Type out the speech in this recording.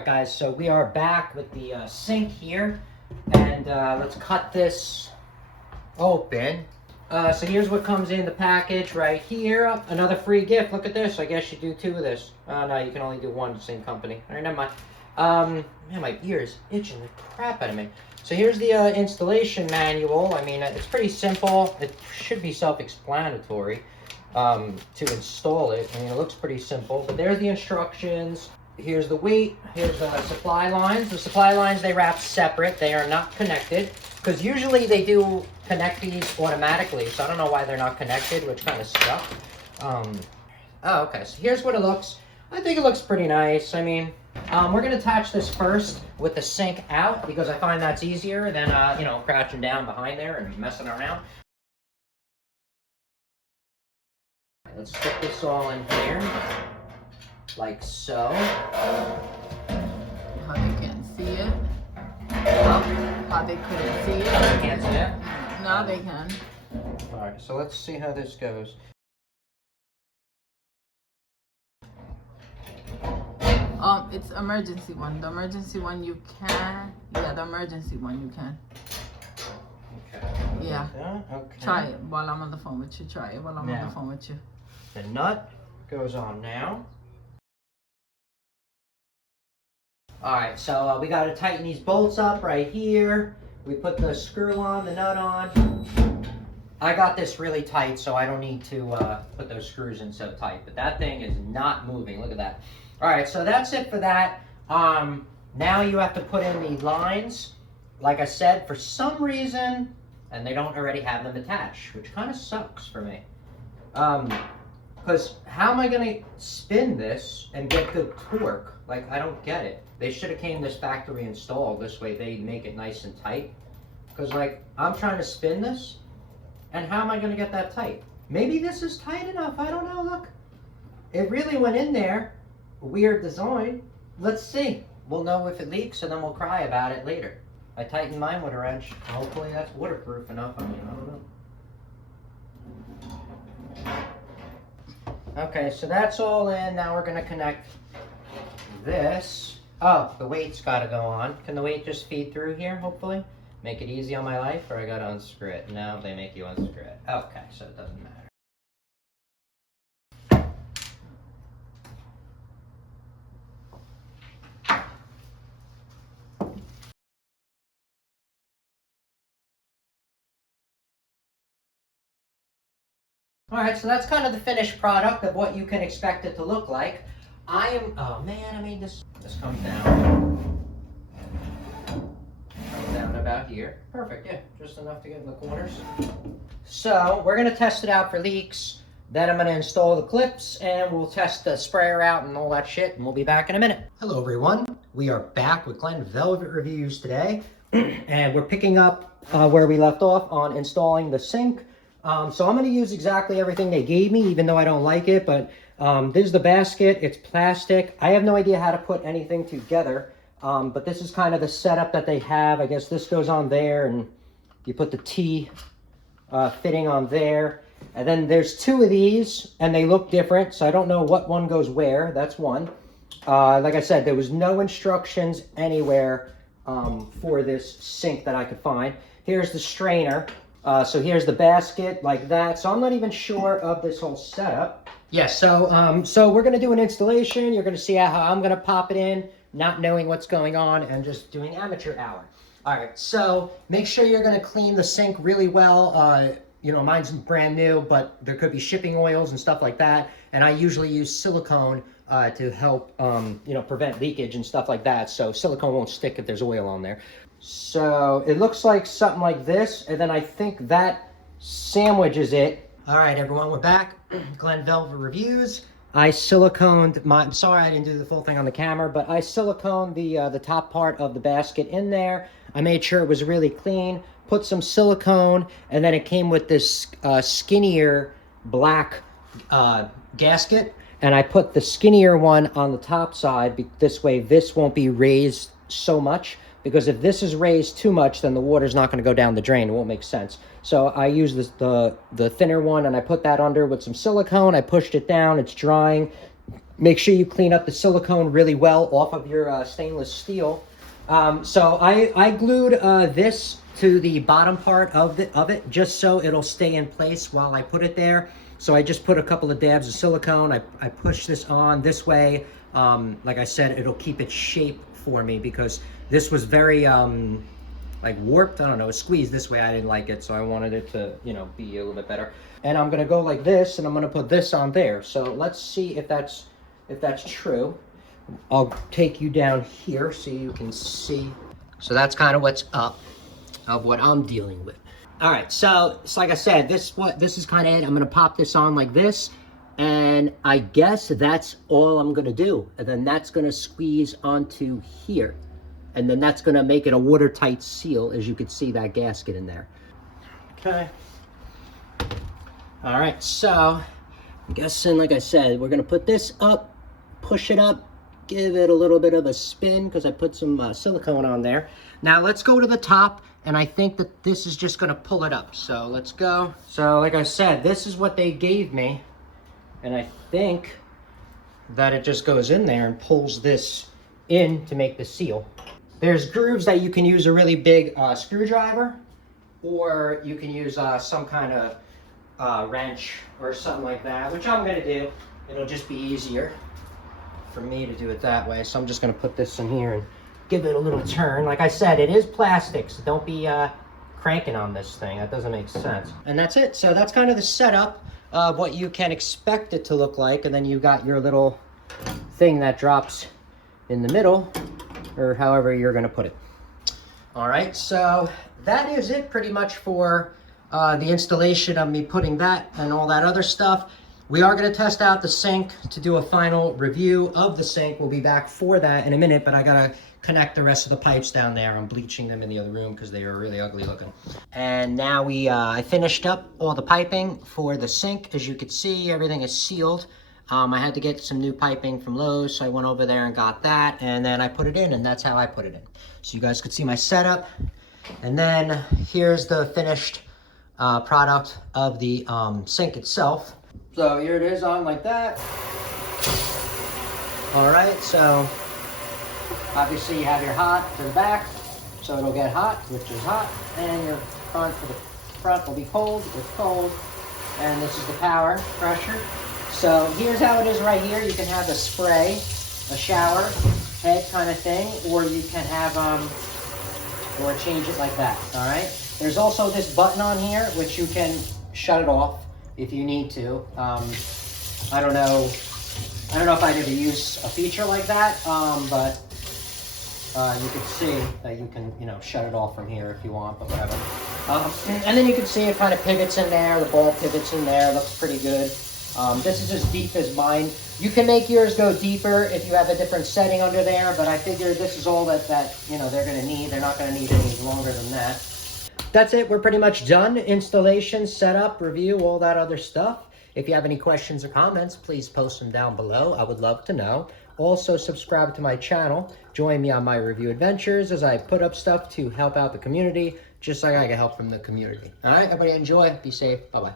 Alright guys, so we are back with the sink here, and let's cut this open. So here's what comes in the package right here. Another free gift. Look at this. I guess you do two of this. Oh no, you can only do one, same company. Alright, never mind. Man, my ear's itching the crap out of me. So here's the installation manual. I mean, it's pretty simple. It should be self-explanatory to install it. I mean, it looks pretty simple, but there's the instructions. Here's the weight. Here's the supply lines. The supply lines, they wrap separate. They are not connected, because usually they do connect these automatically, so I don't know why they're not connected, which kind of sucks. Oh, okay, so here's what it looks. I think it looks pretty nice. I mean, we're going to attach this first with the sink out, because I find that's easier than, you know, crouching down behind there and messing around. Let's stick this all in here, like so. How they can't see it? How they couldn't see it? They can't see it? No, they can. Alright, so let's see how this goes. It's emergency one. The emergency one you can. Yeah, the emergency one you can. Okay. Yeah. Okay. Try it while I'm on the phone with you. Try it while I'm on the phone with you. The nut goes on now. Alright, so we got to tighten these bolts up right here. We put the screw on, the nut on. I got this really tight, so I don't need to put those screws in so tight. But that thing is not moving. Look at that. Alright, so that's it for that. Now you have to put in the lines. Like I said, for some reason, and they don't already have them attached, which kind of sucks for me. Because how am I going to spin this and get good torque? Like, I don't get it. They should have came this factory installed. This way they make it nice and tight. Because, like, I'm trying to spin this, and how am I going to get that tight? Maybe this is tight enough. I don't know. Look. It really went in there. Weird design. Let's see. We'll know if it leaks, and then we'll cry about it later. I tightened mine with a wrench. Hopefully that's waterproof enough. I mean, I don't know. Okay, so that's all in. Now we're going to connect this. Oh, the weight's got to go on. Can the weight just feed through here, hopefully? Make it easy on my life, or I got to unscrew it? No, they make you unscrew it. Okay, so it doesn't matter. Alright, so that's kind of the finished product of what you can expect it to look like. Oh man, I made this comes down. Comes down about here. Perfect, yeah, just enough to get in the corners. So, we're going to test it out for leaks. Then I'm going to install the clips, and we'll test the sprayer out and all that shit, and we'll be back in a minute. Hello everyone, we are back with Glen Velvet Reviews today, and we're picking up where we left off on installing the sink. So I'm going to use exactly everything they gave me, even though I don't like it, but this is the basket. It's plastic. I have no idea how to put anything together, but this is kind of the setup that they have. I guess this goes on there, and you put the T fitting on there. And then there's two of these, and they look different, so I don't know what one goes where. That's one. Like I said, there was no instructions anywhere for this sink that I could find. Here's the strainer. So here's the basket like that. So I'm not even sure of this whole setup. Yeah, so we're going to do an installation. You're going to see how I'm going to pop it in, not knowing what's going on, and just doing amateur hour. All right, so make sure you're going to clean the sink really well. You know, mine's brand new, but there could be shipping oils and stuff like that. And I usually use silicone to help, you know, prevent leakage and stuff like that. So silicone won't stick if there's oil on there. So it looks like something like this, and then I think that sandwiches it. All right, everyone, we're back. Glen Velvet Reviews. I siliconed my, I'm sorry I didn't do the full thing on the camera, but I siliconed the top part of the basket in there. I made sure it was really clean, put some silicone, and then it came with this skinnier black gasket. And I put the skinnier one on the top side. This way, this won't be raised so much. Because if this is raised too much, then the water's not going to go down the drain. It won't make sense. So I use the thinner one, and I put that under with some silicone. I pushed it down. It's drying. Make sure you clean up the silicone really well off of your stainless steel. So I glued this to the bottom part of it just so it'll stay in place while I put it there. So I just put a couple of dabs of silicone. I push this on this way. Like I said, it'll keep its shape for me because this was very like warped. I don't know, squeezed this way. I didn't like it, so I wanted it to, you know, be a little bit better. And I'm gonna go like this, and I'm gonna put this on there. So let's see if that's true. I'll take you down here so you can see. So that's kind of what's up of what I'm dealing with. All right, so like I said, this is kind of it. I'm gonna pop this on like this, and I guess that's all I'm gonna do. And then that's gonna squeeze onto here. And then that's gonna make it a watertight seal, as you can see that gasket in there. Okay. All right, so I'm guessing, like I said, we're gonna put this up, push it up, give it a little bit of a spin because I put some silicone on there. Now let's go to the top, and I think that this is just gonna pull it up. So let's go. So like I said, this is what they gave me, and I think that it just goes in there and pulls this in to make the seal. There's grooves that you can use a really big screwdriver, or you can use some kind of wrench or something like that, which I'm gonna do. It'll just be easier for me to do it that way. So I'm just gonna put this in here and give it a little turn. Like I said, it is plastic, so don't be cranking on this thing. That doesn't make sense. And that's it. So that's kind of the setup of what you can expect it to look like. And then you got your little thing that drops in the middle, or however you're gonna put it. All right, so that is it pretty much for the installation of me putting that and all that other stuff. We are gonna test out the sink to do a final review of the sink. We'll be back for that in a minute, but I gotta connect the rest of the pipes down there. I'm bleaching them in the other room because they are really ugly looking. And now I finished up all the piping for the sink. As you can see, everything is sealed. I had to get some new piping from Lowe's, so I went over there and got that, and then I put it in, and that's how I put it in. So you guys could see my setup. And then here's the finished product of the sink itself. So here it is on like that. All right, so obviously you have your hot to the back, so it'll get hot, which is hot, and your front for the front will be cold, it's cold, and this is the power pressure. So here's how it is right here. You can have a spray, a shower head kind of thing, or you can have, or change it like that, all right? There's also this button on here, which you can shut it off if you need to. I don't know if I'd ever use a feature like that, but you can see that you can, you know, shut it off from here if you want, but whatever. And then you can see it kind of pivots in there. The ball pivots in there, looks pretty good. This is as deep as mine. You can make yours go deeper if you have a different setting under there, but I figure this is all that you know, they're gonna need. They're not gonna need any longer than that. That's it, we're pretty much done. Installation, setup, review, all that other stuff. If you have any questions or comments, please post them down below. I would love to know. Also, subscribe to my channel. Join me on my review adventures as I put up stuff to help out the community, just like I get help from the community. All right, everybody enjoy, be safe, bye-bye.